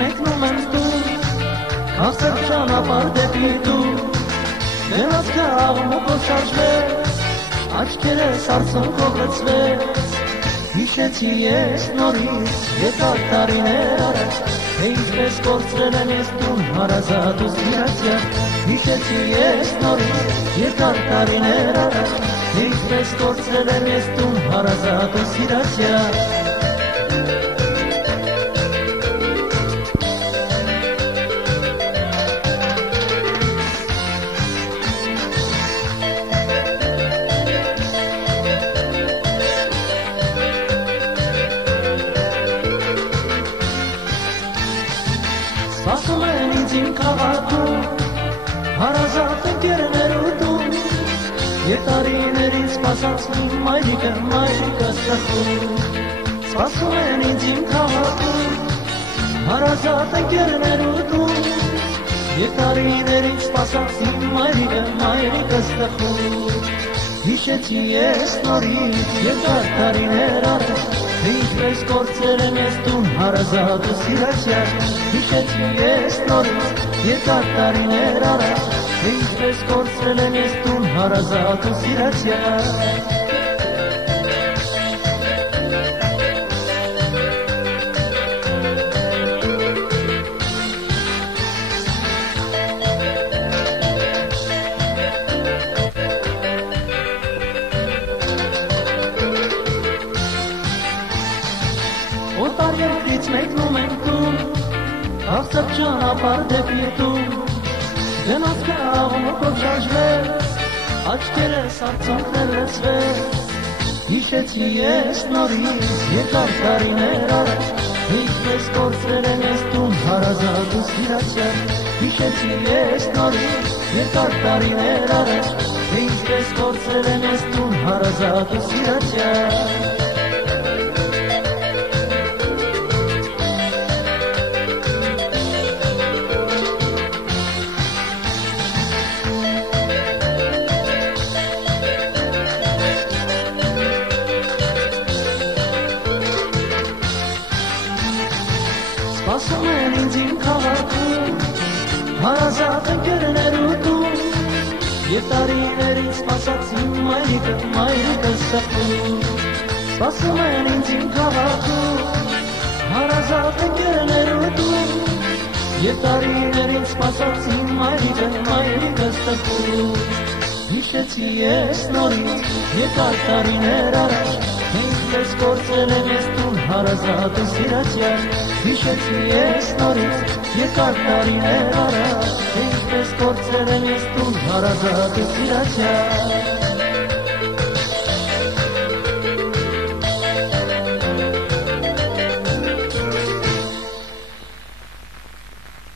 մեկնում եմ տուն, Քաղցր ճանապարհ դեպի դու, Դենացքը աղմուկով շարժվեց, Աչքերս արցունքով լցվեց, Հիշեցի ես նորից երկար տարիներ առաջ, Թե ինչպես կորցրել եմ ես տուն հարազատ ու սիրացյալ, Հիշեցի ես նորից երկար տարիներ առաջ, Թե ինչպես կորցրել եմ ես տուն հարազատ ու սիրացյալ, Սպասում են ինձ իմ քաղաքում, հարազատ ընկերներ ու տուն, Եվ տարիներից սպասած իմ մայրիկը սրտում, Սպասում են ինձ իմ քաղաքում, հարազատ ընկերներ ու տուն, Եվ տարիներից սպասած իմ մայրիկը սրտում, Հիշեցի ես նորից երկար տարիներ առաջ, Թե ինչպես կորցրել եմ ես տուն հարազատ ու սիրացյալ, Հիշեցի ես նորից երկար տարիներ առաջ, Թե ինչպես կորցրել եմ ես տուն հարազատ ու սիրացյալ, Օտար երկրից մեկնում ենք տուն, Քաղցր ճանապարհ դեպի տուն, Դենացքը աղմուկով շարժվեց, Աչքերս արցունքներ լցվեց, Հիշեցի ես նորից երկար տարիներ առաջ, Թե ինչպես կորցրել եմ ես տուն հարազատ ու սիրացյալ, Հիշեցի ես նորից երկար տարիներ առաջ, Թե ինչպես կորցրել եմ ես տուն հարազատ ու սիրացյալ, Սպասում են ինձ իմ քաղաքում, հարազատ ընկերներ ու տուն, Եվ տարիներից սպասած իմ մայրիկը սրտում, Սպասում են ինձ իմ քաղաքում, հարազատ ընկերներ ու տուն, Եվ տարիներից սպասած իմ մայրիկը սրտում, Հիշեցի ես նորից երկար տարիներ առաջ, Թե ինչպես կորցրել եմ ես տուն հարազատ ու սիրացյալ, Հիշեցի ես նորից երկար տարիներ առաջ, Թե ինչպես կորցրել եմ ես տուն հարազատ ու սիրացյալ,